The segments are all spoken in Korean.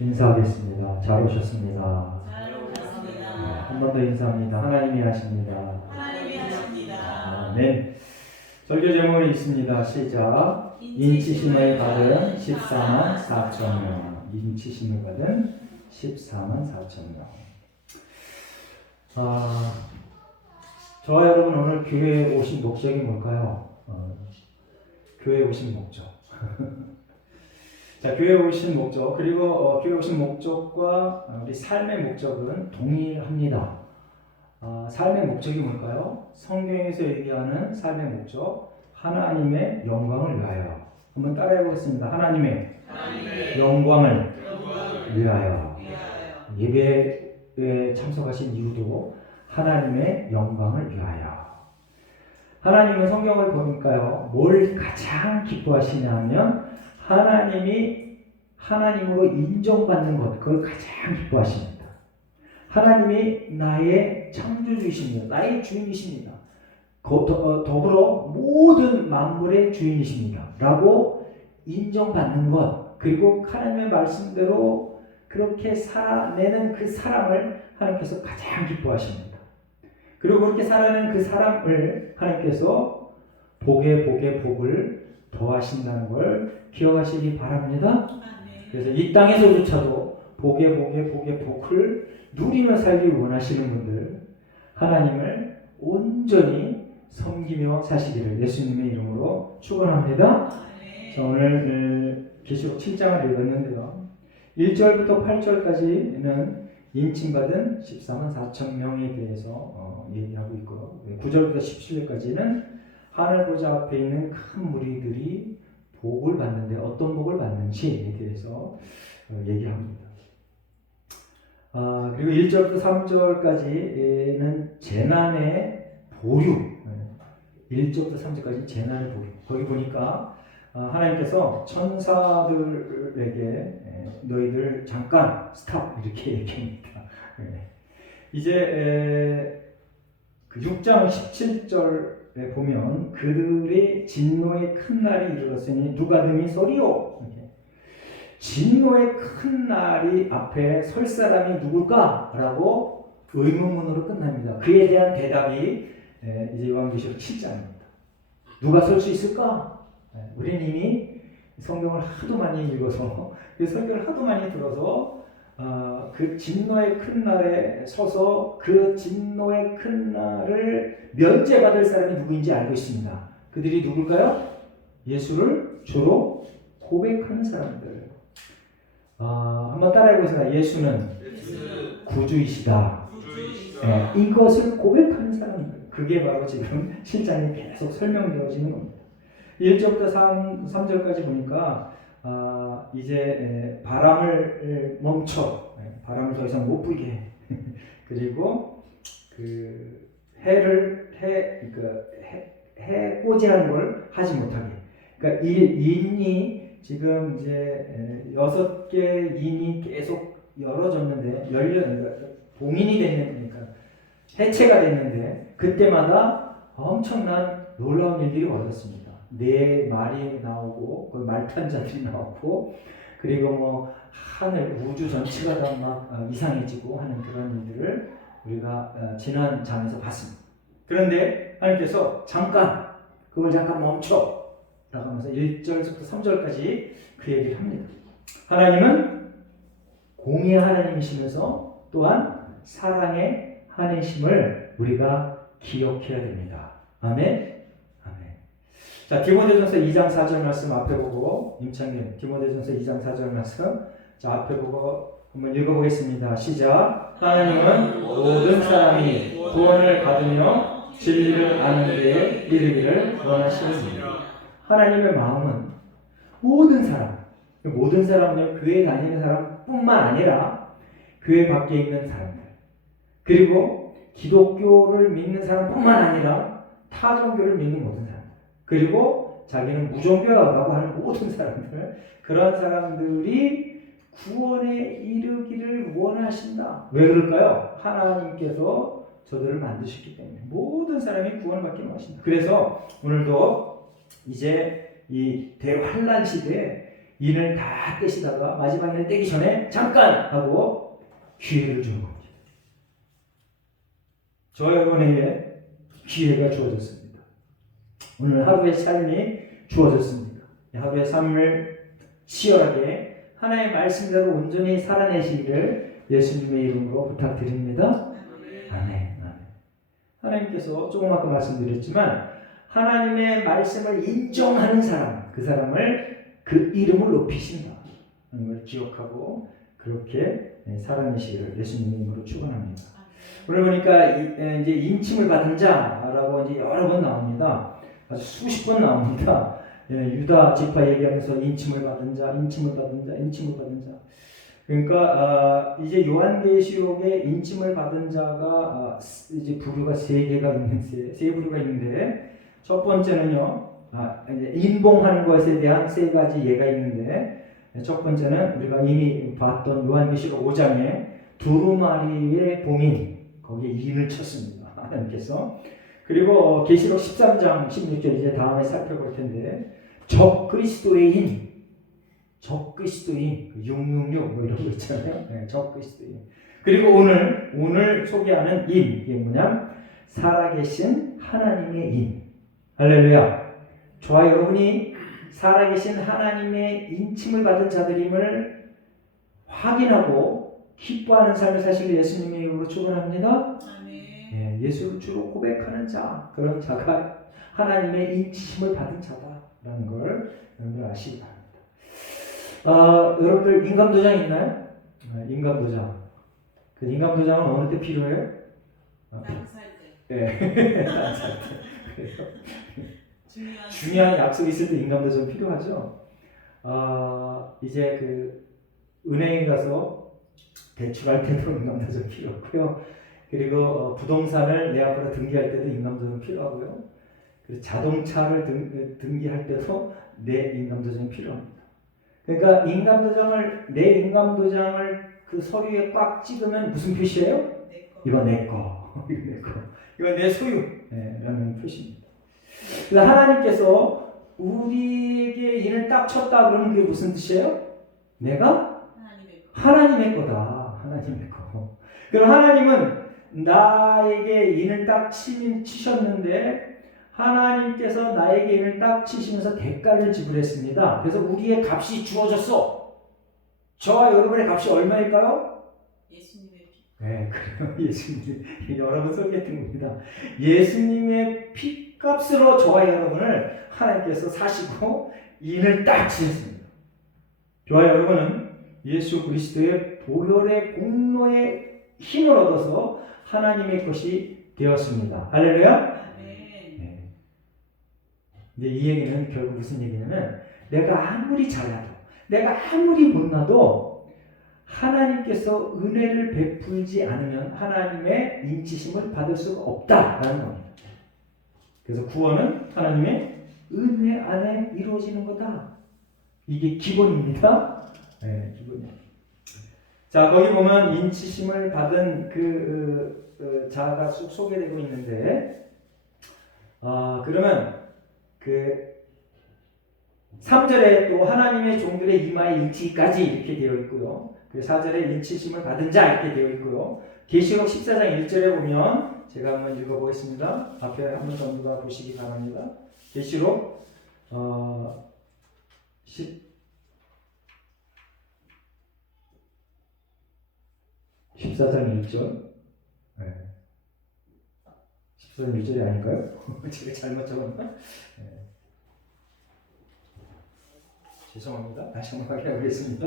인사하겠습니다. 잘 오셨습니다. 잘 오셨습니다. 한 번 더 인사합니다. 하나님이 하십니다. 하나님이 하십니다. 네. 설교 제목이 있습니다. 시작. 인치심을 받은 14만 4천 명. 인치심을 받은 14만 4천 명. 저와 여러분 오늘 교회에 오신 목적이 뭘까요? 교회에 오신 목적. 자, 교회에 오신 목적, 그리고 교회에 오신 목적과 우리 삶의 목적은 동일합니다. 삶의 목적이 뭘까요? 성경에서 얘기하는 삶의 목적, 하나님의 영광을 위하여. 한번 따라해 보겠습니다. 하나님의 영광을 위하여. 예배에 참석하신 이유도 하나님의 영광을 위하여. 하나님은 성경을 보니까요, 뭘 가장 기뻐하시냐면 하나님이 하나님으로 인정받는 것, 그걸 가장 기뻐하십니다. 하나님이 나의 창조주이십니다. 나의 주인이십니다. 더불어 모든 만물의 주인이십니다. 라고 인정받는 것, 그리고 하나님의 말씀대로 그렇게 살아내는 그 사람을 하나님께서 가장 기뻐하십니다. 그리고 그렇게 살아내는 그 사람을 하나님께서 복에 복을 더하신다는 걸 기억하시기 바랍니다. 그래서 이 땅에서조차도 복에 복을 누리며 살기 원하시는 분들, 하나님을 온전히 섬기며 사시기를 예수님의 이름으로 축원합니다. 자, 오늘 계시록 7장을 읽었는데요. 1절부터 8절까지는 인침받은 14만 4천 명에 대해서 얘기하고 있고요. 9절부터 17절까지는 하늘 보좌 앞에 있는 큰 무리들이 복을 받는데 어떤 복을 받는지에 대해서 얘기합니다. 그리고 1절부터 3절까지는 재난의 보류, 1절부터 3절까지 재난의 보류. 거기 보니까 하나님께서 천사들에게 너희들 잠깐 스탑 이렇게 얘기합니다. 이제 그 6장 17절에 보면 그들의 진노의 큰 날이 이르렀으니 누가 능히 서리요. 진노의 큰 날이 앞에 설 사람이 누굴까? 라고 의문문으로 끝납니다. 그에 대한 대답이 이제 요한계시록 7장입니다. 누가 설 수 있을까? 우리는 이미 성경을 하도 많이 읽어서 그 설교를 하도 많이 들어서 그 진노의 큰 날에 서서 그 진노의 큰 날을 면제받을 사람이 누구인지 알고 있습니다. 그들이 누굴까요? 예수를 주로 고백하는 사람들. 한번 따라해보세요. 예수는 구주이시다. 이것을 고백하는 사람들. 그게 바로 지금 실장이 계속 설명되어지는 겁니다. 1절부터 3절까지 보니까 이제 바람을 멈춰, 바람을 더 이상 못 불게 해. 그리고 그 해 꼬지하는 걸 하지 못하게. 그러니까 인이 지금 이제 6개 인이 계속 열어졌는데 봉인이 됐는데, 그러니까 해체가 됐는데 그때마다 엄청난 놀라운 일들이 벌어졌습니다. 네 말이 나오고 그 말탄자들이 나오고 그리고 뭐 하늘 우주 전체가 다 막 이상해지고 하는 그런 일들을 우리가 지난 장에서 봤습니다. 그런데 하나님께서 그걸 잠깐 멈춰 라고 하면서 1절부터 3절까지 그 얘기를 합니다. 하나님은 공의의 하나님이시면서 또한 사랑의 하나님이심을 우리가 기억해야 됩니다. 아멘. 자, 디모데전서 2장 4절 말씀 앞에 보고, 임창균 디모데전서 2장 4절 말씀 자 앞에 보고 한번 읽어보겠습니다. 시작. 하나님은 모든 사람이 구원을 받으며 진리를 아는 데에 이르기를 원하시느니라. 하나님의 마음은 모든 사람은 교회 다니는 사람뿐만 아니라 교회 밖에 있는 사람들, 그리고 기독교를 믿는 사람뿐만 아니라 타종교를 믿는 모든 사람, 그리고 자기는 무종교라고 하는 모든 사람들, 그런 사람들이 구원에 이르기를 원하신다. 왜 그럴까요? 하나님께서 저들을 만드셨기 때문에 모든 사람이 구원을 받기 원하신다. 그래서 오늘도 이제 이 대환란 시대에 인을 다 떼시다가 마지막 인을 떼기 전에 잠깐 하고 기회를 주는 겁니다. 저와 여러분에게 기회가 주어졌습니다. 오늘 하루의 삶이 주어졌습니다. 하루의 삶을 치열하게 하나님의 말씀대로 온전히 살아내시기를 예수님의 이름으로 부탁드립니다. 아멘. 하나님께서 조금 아까 말씀드렸지만 하나님의 말씀을 인정하는 사람, 그 사람을 그 이름을 높이신다 하는 걸 기억하고 그렇게 살아내시기를 예수님의 이름으로 축원합니다. 오늘 보니까 이제 인침을 받은 자라고 이제 여러 번 나옵니다. 아주 수십 번 나옵니다. 유다 지파 얘기하면서 인침을 받은 자, 인침을 받은 자, 인침을 받은 자. 그러니까 이제 요한계시록에 인침을 받은 자가 이제 부류가 세 부류가 있는데 첫 번째는요. 이제 인봉하는 것에 대한 세 가지 예가 있는데 첫 번째는 우리가 이미 봤던 요한계시록 5장에 두루마리의 봉인 거기에 인을 쳤습니다. 하나님께서. 그리고 계시록 13장 16절 이제 다음에 살펴볼 텐데 적그리스도의 적그리스도인 666 뭐 이런 거 있잖아요. 네, 적그리스도인. 그리고 오늘 소개하는 인 이게 뭐냐? 살아계신 하나님의 인. 할렐루야. 저와 여러분이 살아계신 하나님의 인침을 받은 자들임을 확인하고 기뻐하는 삶을 사시길 예수님의 이름으로 축원합니다. 예수를 주로 고백하는 자, 그런 자가 하나님의 인침을 받은 자다라는 걸 여러분들 아시기 바랍니다. 여러분들 인감도장 있나요? 인감도장. 그 인감도장은 어느 때 필요해요? 땅살 때. 네. 땅살 때. 중요한 약속 있을 때 인감도장 필요하죠. 이제 그 은행에 가서 대출할 때도 인감도장 필요하고요. 그리고 부동산을 내 앞으로 등기할 때도 인감도장 필요하고요. 그리고 자동차를 등기할 때도 내 인감도장이 필요합니다. 그러니까 내 인감도장을 그 서류에 꽉 찍으면 무슨 표시예요? 이거 내 거. 이거 내 거. 이거 내 소유라는 표시입니다. 그래서 하나님께서 우리에게 인을 딱 쳤다 그러면 그게 무슨 뜻이에요? 내가 하나님의 거다. 하나님의 거. 그럼 하나님은 나에게 인을 딱 치셨는데 하나님께서 나에게 인을 딱 치시면서 대가를 지불했습니다. 그래서 우리의 값이 주어졌어. 저와 여러분의 값이 얼마일까요? 예수님의 피. 네, 그래요. 예수님. 여러 번 소개했던 겁니다. 예수님의 피값으로 저와 여러분을 하나님께서 사시고 인을 딱 치셨습니다. 저와 여러분은 예수 그리스도의 보혈의 공로의 힘을 얻어서 하나님의 것이 되었습니다. 할렐루야. 근데 이 얘기는 결국 무슨 얘기냐면 내가 아무리 잘나도 내가 아무리 못나도 하나님께서 은혜를 베풀지 않으면 하나님의 인치심을 받을 수가 없다라는 겁니다. 그래서 구원은 하나님의 은혜 안에 이루어지는 거다. 이게 기본입니다. 네, 기본이에요. 자, 거기 보면 인치심을 받은 자가 쭉 소개되고 있는데 그러면 그 3절에 또 하나님의 종들의 이마에 인치기까지 이렇게 되어 있고요. 그 4절에 인치심을 받은 자 이렇게 되어 있고요. 계시록 14장 1절에 보면 제가 한번 읽어보겠습니다. 앞에 한번 전부가 보시기 바랍니다. 계시록 14장 1절. 네. 14장 1절이 아닌가요? 제가 잘못 적었나? 네. 죄송합니다. 다시 한번 확인해보겠습니다.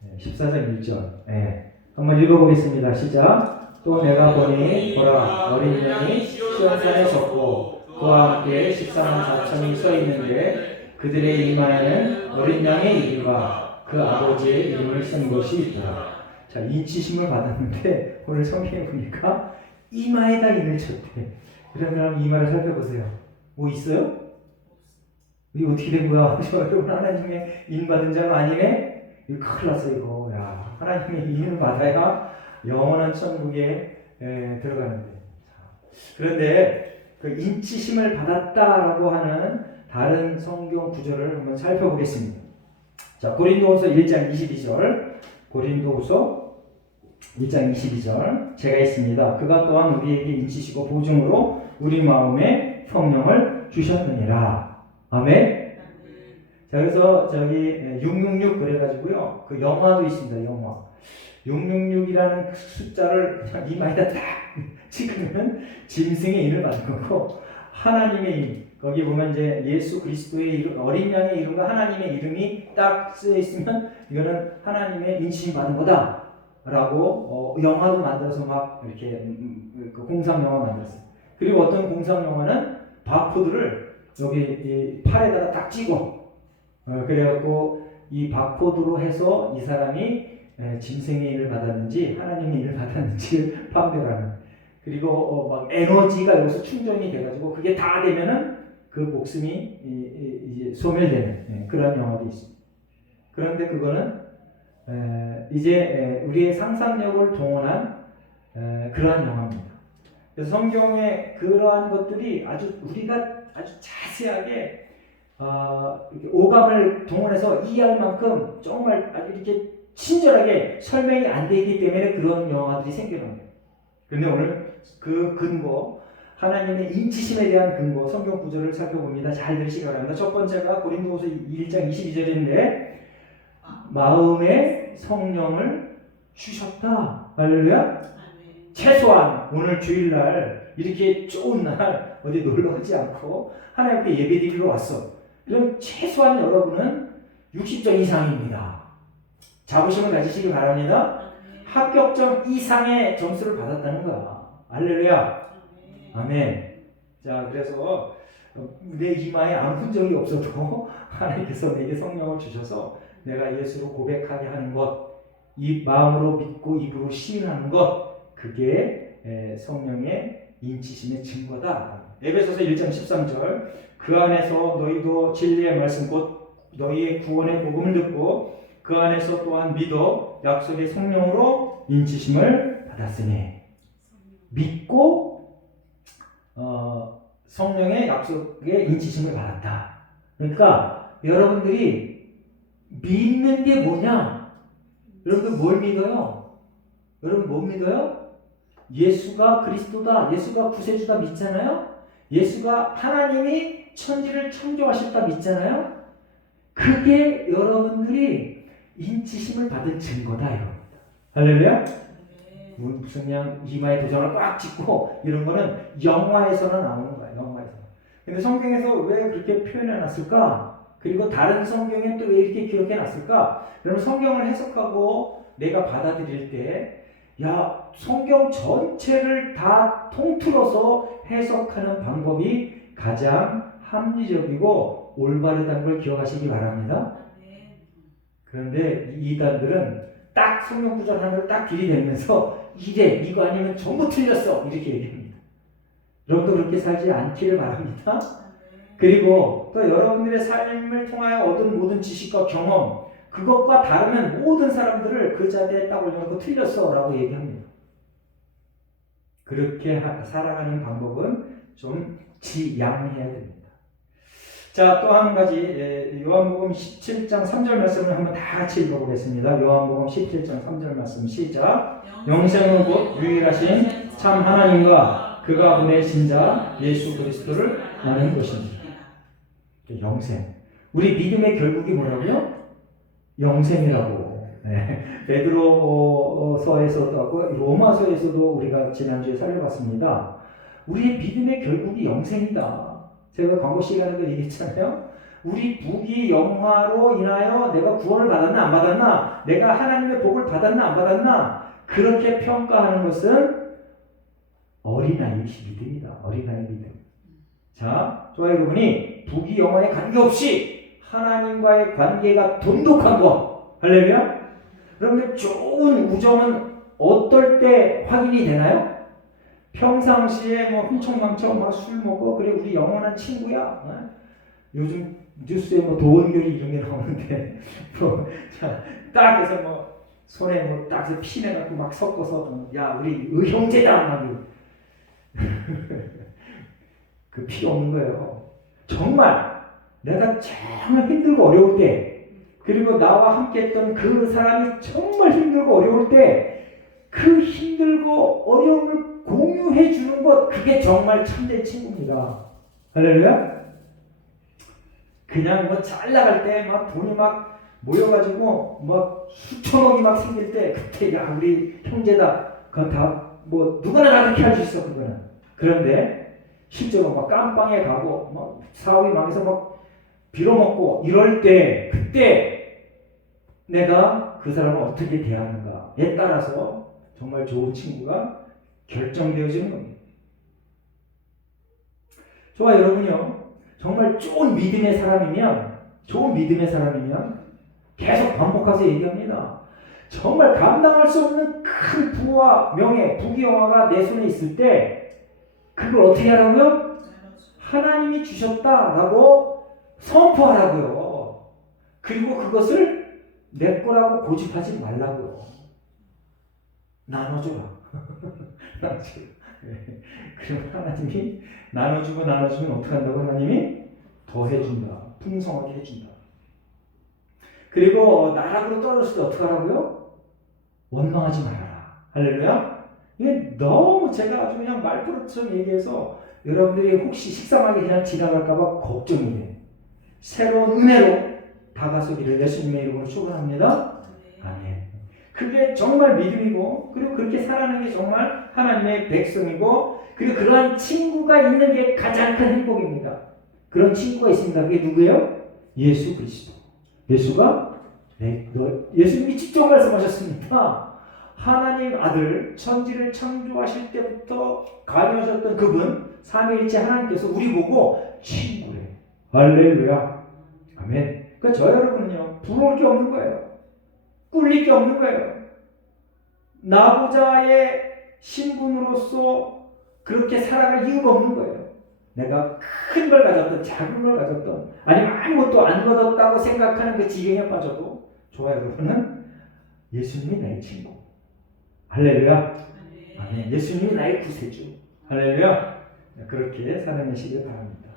네, 14장 1절. 네. 한번 읽어보겠습니다. 시작. 또 내가 보니 보라 어린 양이 시온산에 섰고 그와 함께 14만 4천이 서 있는데 그들의 이마에는 어린 양의 이름과 그 아버지의 이름을 쓴 것이 있더라. 자, 인치심을 받았는데 오늘 성경에 보니까 이마에다 인을 쳤대. 그러면 이마를 살펴보세요. 뭐 있어요? 이게 어떻게 된 거야? 저 여러분 하나님의 인 받은 자가 아니네? 이거 큰일 났어 이거. 야, 하나님의 인을 받아야 영원한 천국에 들어가는데. 그런데 그 인치심을 받았다라고 하는 다른 성경 구절을 한번 살펴보겠습니다. 자, 고린도후서 1장 22절. 고린도후서 1장 22절. 제가 있습니다. 그가 또한 우리에게 인치시고 보증으로 우리 마음에 성령을 주셨느니라. 아멘. 자, 그래서 저기 666 그래가지고요. 그 영화도 있습니다. 영화. 666이라는 숫자를 그냥 이마에다 딱 찍으면 짐승의 인을 받은 거고, 하나님의 인, 거기 보면 이제 예수 그리스도의 이름, 어린 양의 이름과 하나님의 이름이 딱 쓰여 있으면 이거는 하나님의 인치심 받은 거다라고 영화도 만들어서 막 이렇게 그 공상 영화 만들었어요. 그리고 어떤 공상 영화는 바코드를 여기 이 팔에다가 딱 찍어. 그래갖고 이 바코드로 해서 이 사람이 짐승의 인을 받았는지 하나님의 인을 받았는지 판별하는. 그리고 막 에너지가 여기서 충전이 돼가지고 그게 다 되면은 그 목숨이 이제 소멸되는 그런 영화도 있습니다. 그런데 그거는 이제 우리의 상상력을 동원한 그러한 영화입니다. 그래서 성경의 그러한 것들이 우리가 아주 자세하게 이렇게 오감을 동원해서 이해할 만큼 정말 아주 이렇게 친절하게 설명이 안 되기 때문에 그런 영화들이 생겨납니다. 그런데 오늘 그 근거, 하나님의 인치심에 대한 근거, 성경 구절을 살펴봅니다. 잘 들으시기 바랍니다. 첫 번째가 고린도후서 1장 22절인데 마음에 성령을 주셨다. 할렐루야. 최소한 오늘 주일날 이렇게 좋은 날 어디 놀러 가지 않고 하나님께 예배드리러 왔어. 그럼 최소한 여러분은 60점 이상입니다. 자부심을 가지시기 바랍니다. 합격점 이상의 점수를 받았다는 거야. 할렐루야. 아멘. 자, 그래서 내 이마에 아무 흔적이 없어도 하나님께서 내게 성령을 주셔서 내가 예수로 고백하게 하는 것, 이 마음으로 믿고 입으로 시인하는 것, 그게 성령의 인치심의 증거다. 에베소서 1장 13절. 그 안에서 너희도 진리의 말씀 곧 너희의 구원의 복음을 듣고 그 안에서 또한 믿어 약속의 성령으로 인치심을 받았으니. 믿고 성령의 약속의 인치심을 받았다. 그러니까 여러분들이 믿는 게 뭐냐? 여러분들 뭘 믿어요? 여러분 뭐 믿어요? 예수가 그리스도다, 예수가 구세주다 믿잖아요? 예수가 하나님이 천지를 창조하셨다 믿잖아요? 그게 여러분들이 인치심을 받은 증거다 이겁니다. 할렐루야? 무슨 그냥 이마에 도장을 꽉 찍고 이런 거는 영화에서는 나오는 거야. 영화에서. 근데 성경에서 왜 그렇게 표현해 놨을까? 그리고 다른 성경에 또 왜 이렇게 기록해 놨을까? 그러면 성경을 해석하고 내가 받아들일 때, 야, 성경 전체를 다 통틀어서 해석하는 방법이 가장 합리적이고 올바르다는 걸 기억하시기 바랍니다. 그런데 이 이단들은 딱 성경 구절 하나를 딱 들이대면서 이래, 이거 아니면 전부 틀렸어 이렇게 얘기합니다. 여러분도 그렇게 살지 않기를 바랍니다. 그리고 또 여러분들의 삶을 통하여 얻은 모든 지식과 경험, 그것과 다르면 모든 사람들을 그 자리에 딱 올려놓고 틀렸어 라고 얘기합니다. 그렇게 살아가는 방법은 좀 지양해야 됩니다. 자, 또 한 가지, 요한복음 17장 3절 말씀을 한번 다 같이 읽어보겠습니다. 요한복음 17장 3절 말씀 시작. 영생은 곧 유일하신 참 하나님과 그가 보내신 자 예수 그리스도를 아는 것입니다. 영생. 우리 믿음의 결국이 뭐라고요? 영생이라고. 네. 베드로서에서도 하고 로마서에서도 우리가 지난주에 살펴봤습니다. 우리의 믿음의 결국이 영생이다. 제가 광고 시간에도 얘기했잖아요. 우리 부귀 영화로 인하여 내가 구원을 받았나 안 받았나, 내가 하나님의 복을 받았나 안 받았나, 그렇게 평가하는 것은 어린아이 믿음이다. 어린아이 믿음. 자, 저와 여러분이 부귀 영화에 관계없이 하나님과의 관계가 돈독한 것. 할렐루야. 그런데 좋은 우정은 어떨 때 확인이 되나요? 평상시에 뭐 흥청망청 막 술 먹고 그래 우리 영원한 친구야. 어? 요즘 뉴스에 뭐 도원결이 이런 게 나오는데 딱 해서 뭐 손에 뭐 딱 피내갖고 막 섞어서 야 우리 형제다 막 그 필요 없는 거예요. 정말 내가 정말 힘들고 어려울 때 그리고 나와 함께 했던 그 사람이 정말 힘들고 어려울 때 그 힘들고 어려움을 공유해 주는 것, 그게 정말 참된 친구입니다. 할렐루야. 그냥 뭐 잘 나갈 때 막 돈이 막 모여가지고 막 수천억이 막 생길 때 그때 야 우리 형제다 그건 다 뭐 누구나 다 그렇게 할 수 있어 그거는. 그런데 실제로 막 깜빵에 가고 막 사업이 망해서 막 빌어먹고 이럴 때 그때 내가 그 사람을 어떻게 대하는가에 따라서 정말 좋은 친구가 결정되어지는 겁니다. 저와 여러분이요, 정말 좋은 믿음의 사람이면 계속 반복해서 얘기합니다. 정말 감당할 수 없는 큰 부와 명예, 부귀영화가 내 손에 있을 때 그걸 어떻게 하라고요? 하나님이 주셨다라고 선포하라고요. 그리고 그것을 내 거라고 고집하지 말라고요. 나눠줘라. 나눠줘라. 그럼 하나님이 나눠주면 어떻게 한다고? 하나님이 더 해준다. 풍성하게 해준다. 그리고 나락으로 떨어졌을 때 어떻게 하라고요? 원망하지 말아라. 할렐루야. 이게 너무 제가 아주 그냥 말버릇처럼 얘기해서 여러분들이 혹시 식상하게 그냥 지나갈까봐 걱정이 돼. 새로운 은혜로 다가서기를 예수님의 이름으로 축원합니다. 아멘. 그게 정말 믿음이고, 그리고 그렇게 살아가는 게 정말 하나님의 백성이고, 그리고 그러한 친구가 있는 게 가장 큰 행복입니다. 그런 친구가 있습니다. 그게 누구예요? 예수 그리스도. 예수님이 직접 말씀하셨습니다. 하나님 아들 천지를 창조하실 때부터 관여하셨던 그분 삼위일체 하나님께서 우리 보고 친구래. 할렐루야. 아멘. 그러니까 저 여러분은요, 부러울 게 없는 거예요. 꿀릴 게 없는 거예요. 나보자의 신분으로서 그렇게 살아갈 이유가 없는 거예요. 내가 큰 걸 가졌던 작은 걸 가졌던 아니면 아무것도 안 얻었다고 생각하는 그 지경에 빠져도 좋아요. 여러분은 예수님이 나의 친구. 할렐루야. 아멘. 예수님이 나의 구세주. 할렐루야. 그렇게 살아내시길 바랍니다.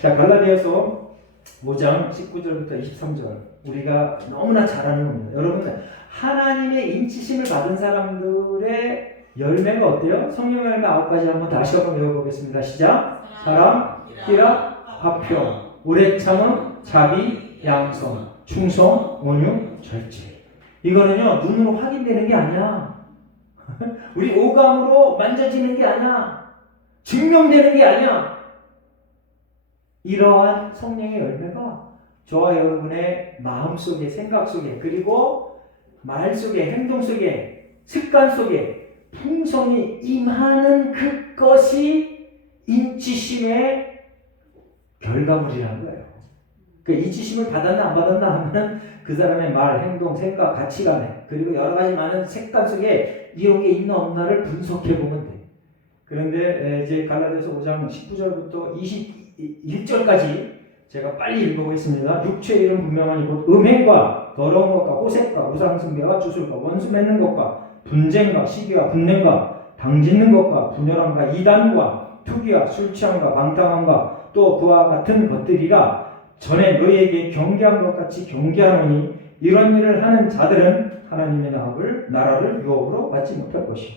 자, 갈라디아서 5장 19절부터 23절 우리가 너무나 잘 아는 겁니다. 여러분, 하나님의 인치심을 받은 사람들의 열매가 어때요? 성령 열매 9가지 한번 다시 한번 외워보겠습니다. 시작. 사랑, 희락, 화평, 오래 참음, 자비, 양성, 충성, 온유, 절제. 이거는요, 눈으로 확인되는 게 아니야. 우리 오감으로 만져지는 게 아니야. 증명되는 게 아니야. 이러한 성령의 열매가 저와 여러분의 마음 속에, 생각 속에, 그리고 말 속에, 행동 속에, 습관 속에 풍성히 임하는 그것이 인치심의 결과물이라는 거예요. 그 인치심을 받았나 안 받았나 하면 그 사람의 말, 행동, 생각, 가치관에 그리고 여러 가지 많은 색감 속에 이런 게 있나 없나를 분석해 보면 돼. 그런데 이제 갈라디아서 5장 19절부터 21절까지 제가 빨리 읽어보겠습니다. 육체의 이름 분명하니 곧 음행과 더러운 것과 호색과 우상숭배와 주술과 원수 맺는 것과 분쟁과 시기와 분냄과 당짓는 것과 분열함과 이단과 투기와 술취함과 방탕함과 또 그와 같은 것들이라. 전에 너희에게 경계한 것 같이 경계하노니 이런 일을 하는 자들은 하나님의 나라를 유업으로 받지 못할 것이요.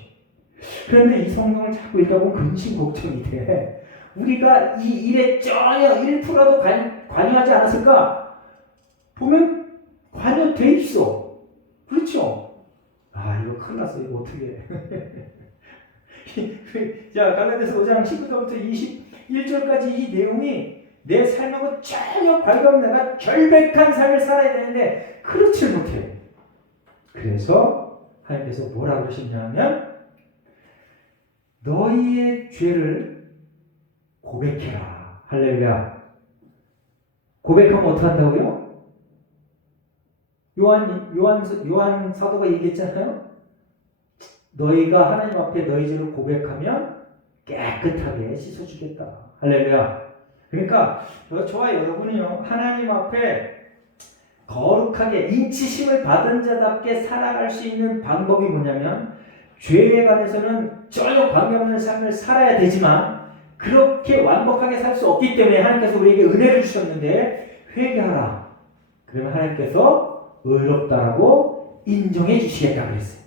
그런데 이 성경을 자꾸 읽다 보면 근심 걱정이 돼. 우리가 이 일에 전혀 1%도 관여하지 않았을까? 보면 관여돼 있어. 그렇죠? 아, 이거 큰일 났어. 이거 어떻게 해. 자, 갈라디아서 5장 19절부터 21절까지 이 내용이 내 삶하고 전혀 관계가 없는 내가 결백한 삶을 살아야 되는데 그렇지 못해. 그래서 하나님께서 뭐라고 그러시냐면 너희의 죄를 고백해라. 할렐루야. 고백하면 어떻게 한다고요? 요한 사도가 얘기했잖아요. 너희가 하나님 앞에 너희 죄를 고백하면 깨끗하게 씻어주겠다. 할렐루야. 그러니까 저와 여러분이요, 하나님 앞에 거룩하게 인치심을 받은 자답게 살아갈 수 있는 방법이 뭐냐면 죄에 관해서는 전혀 관계없는 삶을 살아야 되지만 그렇게 완벽하게 살 수 없기 때문에 하나님께서 우리에게 은혜를 주셨는데 회개하라. 그러면 하나님께서 의롭다라고 인정해 주시겠다 그랬어요.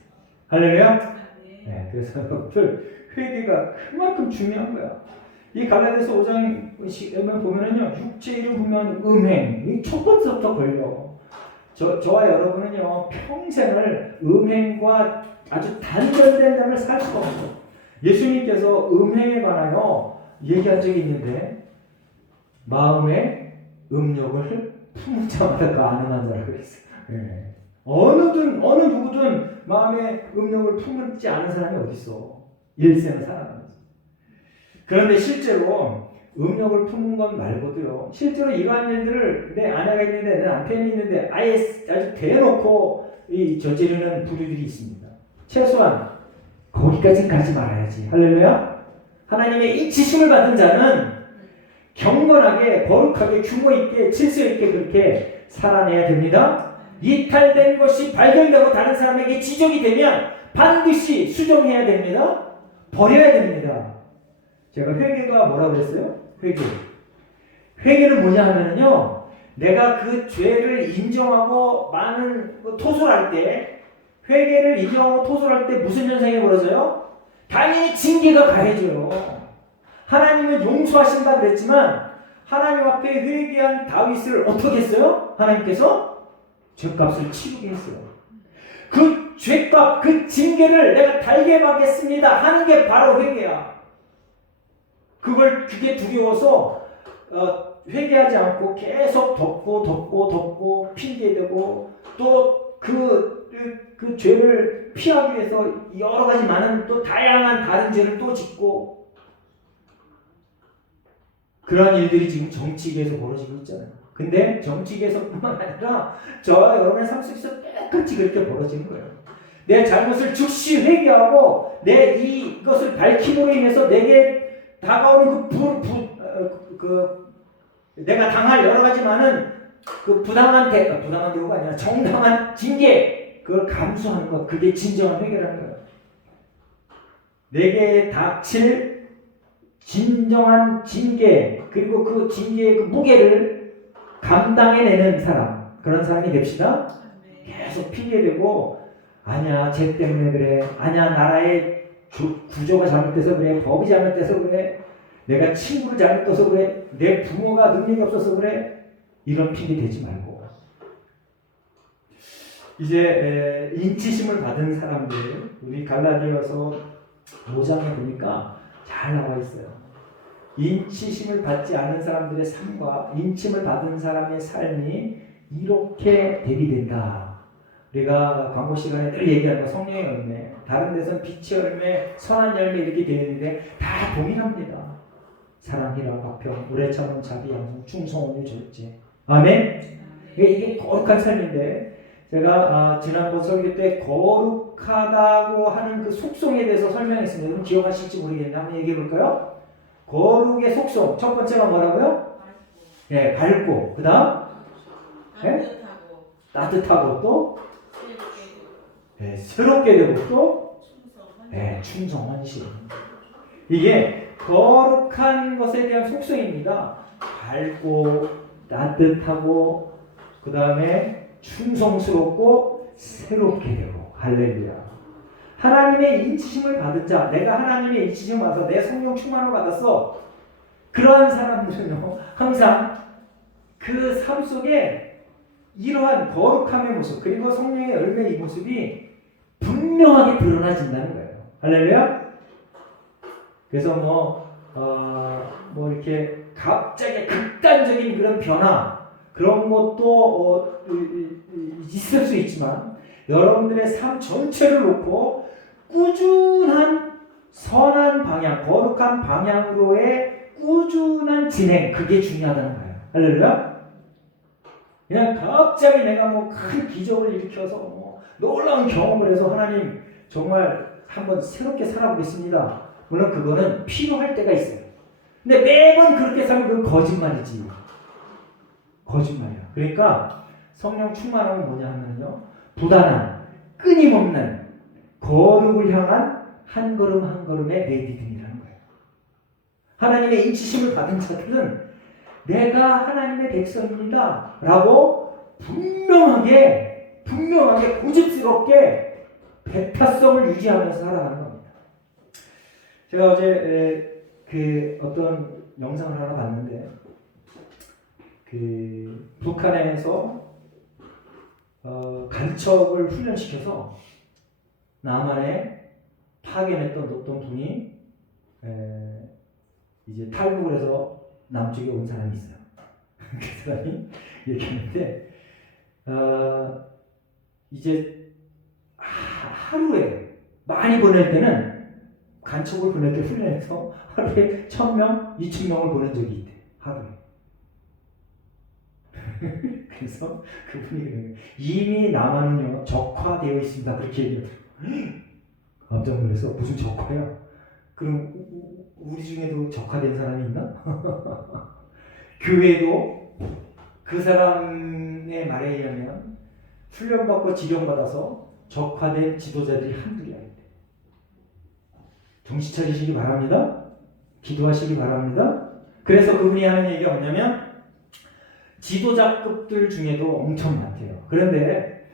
할렐루야. 네, 그래서 여러분들 회개가 그만큼 중요한 거야. 이 갈라디아서 5장 보면은요, 육체 이름 보면 음행, 이 첫 번째부터 걸려. 저와 여러분은요, 평생을 음행과 아주 단절된 삶을 살 수가 없어요. 예수님께서 음행에 관하여 얘기한 적이 있는데, 마음에 음욕을 품은 자마다 그 아는 자라고 그랬어요. 네. 어느 누구든 마음에 음욕을 품지 않은 사람이 어디 있어? 일생을 살아가면서. 그런데 실제로 음욕을 품은 것 말고도요. 실제로 이러한 일들을 내 아내가 있는데 내 남편이 있는데 아예 아주 대놓고 저지르는 부류들이 있습니다. 최소한 거기까지는 가지 말아야지. 할렐루야. 하나님의 인치심을 받은 자는 경건하게 거룩하게 규모 있게 질서 있게 그렇게 살아내야 됩니다. 이탈된 것이 발견되고 다른 사람에게 지적이 되면 반드시 수정해야 됩니다. 버려야 됩니다. 제가 회개가 뭐라고 그랬어요? 회개는 뭐냐 하면은요, 내가 그 죄를 인정하고 많은 토설할 때, 회개를 인정하고 토설할 때 무슨 현상이 벌어져요? 당연히 징계가 가해져요. 하나님은 용서하신다 그랬지만 하나님 앞에 회개한 다윗을 어떻게 했어요? 하나님께서 죄값을 치르게 했어요. 그 죄값, 그 징계를 내가 달게 받겠습니다 하는 게 바로 회개야. 그게 두려워서 회개하지 않고 계속 덮고 핑계대고 또 그 죄를 피하기 위해서 여러 가지 많은 또 다양한 다른 죄를 또 짓고, 그런 일들이 지금 정치계에서 벌어지고 있잖아요. 근데 정치계에서뿐만 아니라 저와 여러분의 삶 속에서 똑같이 그렇게 벌어지는 거예요. 내 잘못을 즉시 회개하고 내 이것을 밝힘으로 인해서 내게 다가오는 내가 당할 여러 가지 많은 부당한 대우가 아니라 정당한 징계, 그걸 감수하는 것, 그게 진정한 회개라는 거예요. 내게 닥칠 진정한 징계, 그리고 그 징계의 그 무게를 감당해내는 사람, 그런 사람이 됩시다. 계속 핑계대고, 아니야, 쟤 때문에 그래, 아니야, 나라의 구조가 잘못돼서 그래, 법이 잘못돼서 그래, 내가 친구를 잘못해서 그래, 내 부모가 능력이 없어서 그래, 이런 핑계 대지 말고, 이제 인치심을 받은 사람들, 우리 갈라디아서 5장에 보니까 잘 나와 있어요. 인치심을 받지 않은 사람들의 삶과 인침을 받은 사람의 삶이 이렇게 대비된다. 우리가 광고 시간에 늘 얘기하는 거 성령의 열매, 다른 데서는 빛의 열매, 선한 열매 이렇게 되어 있는데 다 동일합니다. 사랑, 희락, 화평, 오래 참음, 자비, 양성, 충성, 온유, 절제. 아멘. 이게 거룩한 삶인데, 제가 지난번 설교 때 거룩하다고 하는 그 속성에 대해서 설명했습니다. 여러분 기억하실지 모르겠는데 한번 얘기해 볼까요? 거룩의 속성, 첫 번째가 뭐라고요? 네, 밝고, 그 다음 따뜻하고 또 새롭게 되고 또 충성, 헌신. 이게 거룩한 것에 대한 속성입니다. 밝고 따뜻하고 그 다음에 충성스럽고 새롭게 되고. 할렐루야. 하나님의 인치심을 받은 자, 내가 하나님의 인치심을 받아서 내 성령 충만을 받았어. 그러한 사람들은요, 항상 그 삶 속에 이러한 거룩함의 모습, 그리고 성령의 열매의 이 모습이 분명하게 드러나진다는 거예요. 할렐루야. 그래서 이렇게 갑자기 극단적인 그런 변화, 그런 것도 있을 수 있지만, 여러분들의 삶 전체를 놓고 꾸준한 선한 방향, 거룩한 방향으로의 꾸준한 진행, 그게 중요하다는 거예요. 할렐루야. 그냥 갑자기 내가 큰 기적을 일으켜서 놀라운 경험을 해서 하나님 정말 한번 새롭게 살아보겠습니다. 물론 그거는 필요할 때가 있어요. 근데 매번 그렇게 살면 그건 거짓말이지. 거짓말이야. 그러니까 성령 충만함은 뭐냐 하면요, 부단한, 끊임없는 거룩을 향한 한 걸음 한 걸음의 내디딤이라는 거예요. 하나님의 인치심을 받은 자들은 내가 하나님의 백성입니다 라고 분명하게 고집스럽게 배타성을 유지하면서 살아가는 겁니다. 제가 어제 그 어떤 영상을 하나 봤는데 그 북한에서 간첩을 훈련시켜서 남한에 파견했던 어떤 분이 이제 탈북을 해서 남쪽에 온 사람이 있어요. 그 사람이 얘기하는데 이제 하루에 많이 보낼 때는 간첩을 보낼 때 훈련해서 하루에 1000명, 2000명을 보낸 적이 있대. 하루에. 그래서 그분이 그런 거예요. 이미 남한은요 적화되어 있습니다. 그렇게 얘기하더라고요. 깜짝 놀라서 무슨 적화야? 그럼 우리 중에도 적화된 사람이 있나? 교회도 그 사람의 말에 의하면 훈련받고 지령받아서 적화된 지도자들이 한둘이 아닌데 정신 차리시기 바랍니다. 기도하시기 바랍니다. 그래서 그분이 하는 얘기가 뭐냐면 지도자급들 중에도 엄청 많대요. 그런데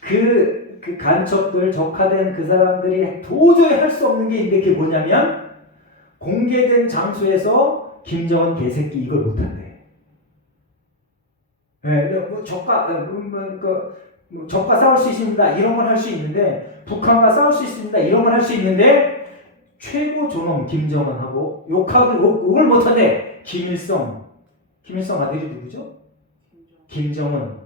그 간첩들, 적화된 그 사람들이 도저히 할 수 없는 게 있는데 그게 뭐냐면 공개된 장소에서 김정은 개새끼 이걸 못한대. 적과 싸울 수 있습니다. 이런 건 할 수 있는데 북한과 싸울 수 있습니다. 이런 건 할 수 있는데 최고 존엄 김정은하고 욕하고 욕을 못한대. 김일성 아들이 누구죠? 김정은.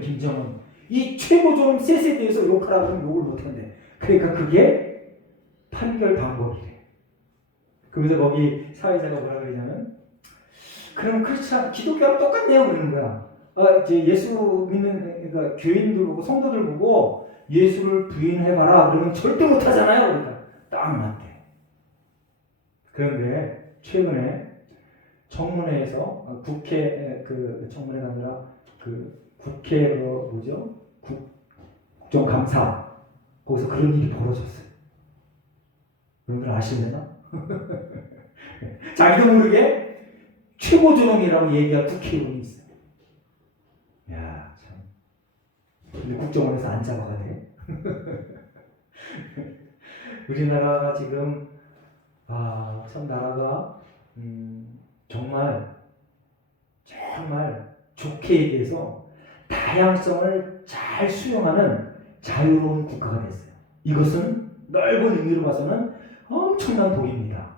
김정은. 이 최고 존엄 셋에 대해서 욕하라고 하면 욕을 못한대. 그러니까 그게 판결 방법이래. 그래서 거기 사회자가 뭐라 그러냐면 그럼 그렇지 않아. 기독교하고 똑같네요 그러는 거야. 이제 예수 믿는 그러니까 교인들 보고 성도들 보고 예수를 부인해봐라 그러면 절대 못하잖아요. 그러니까 딱 맞대. 그런데 최근에 청문회에서 국회 그 청문회가 아니라 그 국회 국정감사 거기서 그런 일이 벌어졌어요. 여러분들 아실래나? 자기도 모르게 최고 존엄이라고 얘기한 국회의원이 있어요. 야 참. 근데 국정원에서 안 잡아가 돼. 우리나라가 지금 참 나라가 정말 좋게 얘기해서 다양성을 잘 수용하는 자유로운 국가가 됐어요. 이것은 넓은 의미로 봐서는 엄청난 복입니다.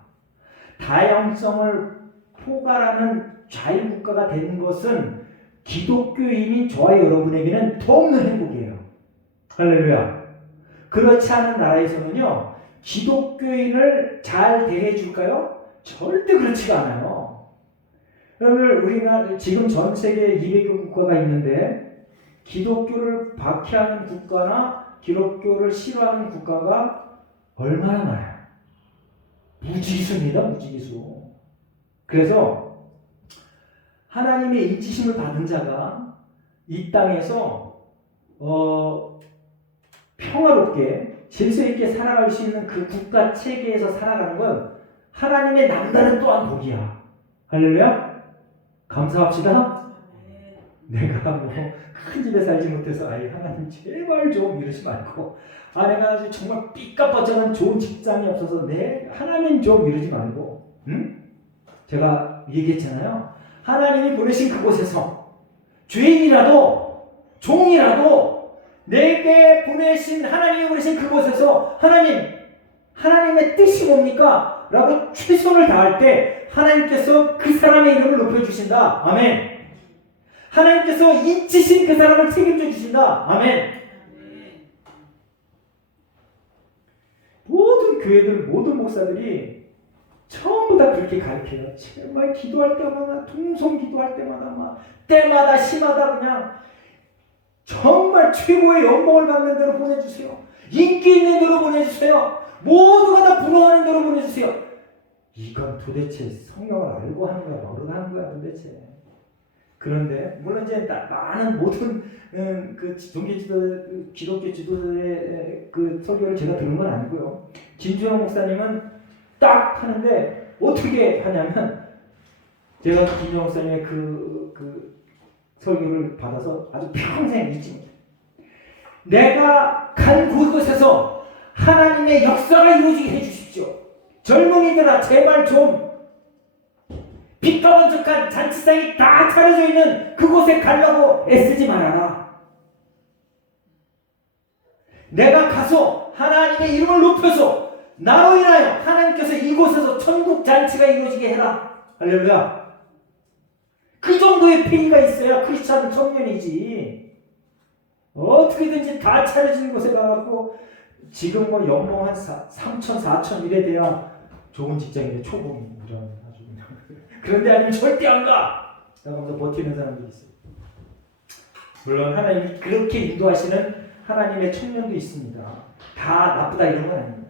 다양성을 포괄하는 자유국가가 된 것은 기독교인인 저와 여러분에게는 더없는 행복이에요. 할렐루야. 그렇지 않은 나라에서는요 기독교인을 잘 대해줄까요? 절대 그렇지가 않아요. 여러분 우리가 지금 전 세계에 200여 국가가 있는데 기독교를 박해하는 국가나 기독교를 싫어하는 국가가 얼마나 많아요. 무지수입니다. 무지수. 그래서 하나님의 인치심을 받은 자가 이 땅에서 평화롭게 질서 있게 살아갈 수 있는 그 국가 체계에서 살아가는 건 하나님의 남다른 또한 복이야. 할렐루야. 감사합시다. 내가 큰 집에 살지 못해서 하나님 제발 좀 이러지 말고 내가 아주 정말 삐까뻔쩍한 좋은 직장이 없어서 하나님 좀 이러지 말고 제가 얘기했잖아요. 하나님이 보내신 그곳에서 죄인이라도 종이라도 내게 보내신 하나님이 보내신 그곳에서 하나님의 뜻이 뭡니까? 라고 최선을 다할 때 하나님께서 그 사람의 이름을 높여주신다. 아멘. 하나님께서 인치신 그 사람을 책임져 주신다. 아멘. 모든 교회들, 모든 목사들이 전부 다 그렇게 가르쳐요. 정말 기도할 때마다, 통성 기도할 때마다 시마다 그냥 정말 최고의 연봉을 받는 대로 보내주세요. 인기 있는 대로 보내주세요. 모두가 다 부러워하는 대로 보내주세요. 이건 도대체 성경을 알고 하는 거야, 모르고 하는 거야 도대체. 그런데 물론 이제 많은 모든 그 기독교 지도자의 그 설교를 제가 들은 건 아니고요. 진주영 목사님은 딱 하는데 어떻게 하냐면 제가 김주영 목사님의 그 설교를 받아서 아주 평생 잊지 못해. 내가 간 그곳에서 하나님의 역사가 이루어지게 해주십시오. 젊은이들아, 제발 좀 빛가번쩍한 잔치상이 다 차려져 있는 그곳에 가려고 애쓰지 말아라. 내가 가서 하나님의 이름을 높여서 나로 인하여 하나님께서 이곳에서 천국 잔치가 이루어지게 해라. 할렐루야. 그 정도의 페이가 있어야 크리스찬 청년이지. 어떻게든지 다 차려진 곳에 가갖고 지금 뭐 연봉 한 3천, 4천 이래 돼야 좋은 직장인데 초봉 이런 아주 그냥 그런데 아니면 절대 안 가. 그러면서 버티는 사람들이 있어요. 물론 하나님이 그렇게 인도하시는 하나님의 청년도 있습니다. 다 나쁘다 이런 건 아닙니다.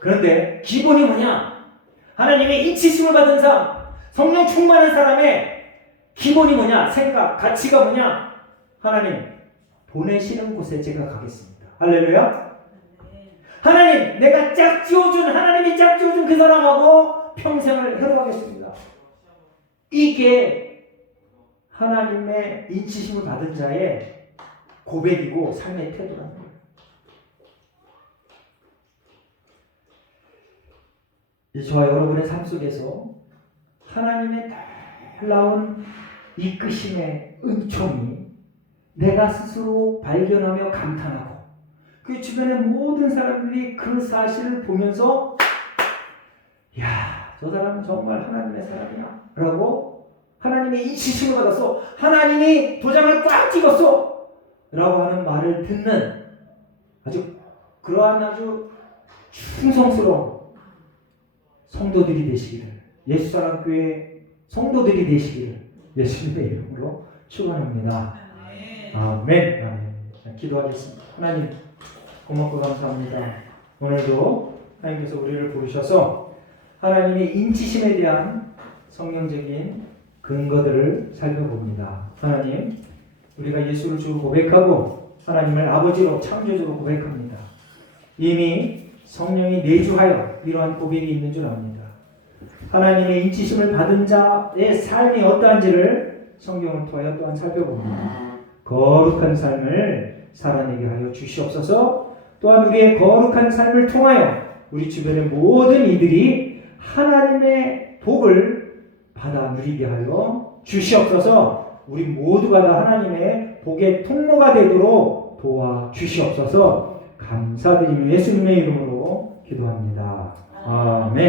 그런데 기본이 뭐냐? 하나님의 인치심을 받은 사람, 성령 충만한 사람의 기본이 뭐냐? 생각, 가치가 뭐냐? 하나님 보내시는 곳에 제가 가겠습니다. 할렐루야. 하나님, 내가 짝지어준, 하나님이 짝지어준 그 사람하고 평생을 해로하겠습니다. 이게 하나님의 인치심을 받은 자의 고백이고 삶의 태도라는 거예요. 저와 여러분의 삶 속에서 하나님의 놀라운 이끄심의 은총이 내가 스스로 발견하며 감탄하고 그 주변의 모든 사람들이 그 사실을 보면서 야, 저 사람은 정말 하나님의 사람이야 라고 하나님의 인치심을 받아서 하나님이 도장을 꽉 찍었어 라고 하는 말을 듣는 그러한 아주 충성스러운 성도들이 되시기를, 예수사랑교회 성도들이 되시기를 예수님의 이름으로 축원합니다. 아멘. 아멘. 기도하겠습니다. 하나님 고맙고 감사합니다. 오늘도 하나님께서 우리를 부르셔서 하나님의 인치심에 대한 성경적인 근거들을 살펴봅니다. 하나님, 우리가 예수를 주로 고백하고 하나님을 아버지로 창조주로 고백합니다. 이미 성령이 내주하여 이러한 고백이 있는 줄 압니다. 하나님의 인치심을 받은 자의 삶이 어떠한지를 성경을 통하여 또한 살펴봅니다. 거룩한 삶을 살아내게 하여 주시옵소서. 또한 우리의 거룩한 삶을 통하여 우리 주변의 모든 이들이 하나님의 복을 받아 누리게 하여 주시옵소서. 우리 모두가 다 하나님의 복의 통로가 되도록 도와 주시옵소서. 감사드리며 예수님의 이름으로 기도합니다. 아멘.